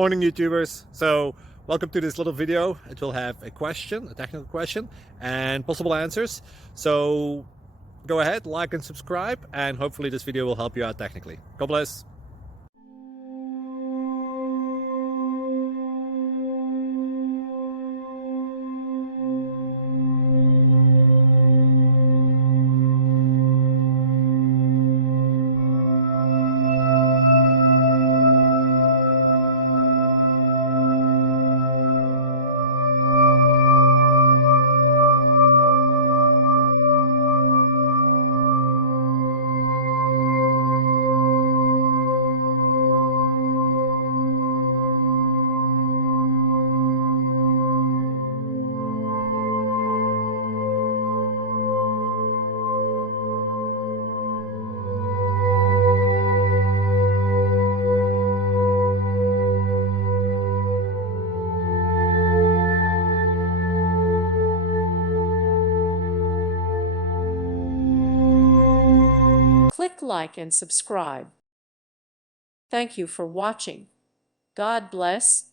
Morning YouTubers. So welcome to this little video. It will have a question, a technical question, and possible answers. So go ahead, like and subscribe, and hopefully this video will help you out technically. God bless. Click like and subscribe. Thank you for watching. God bless.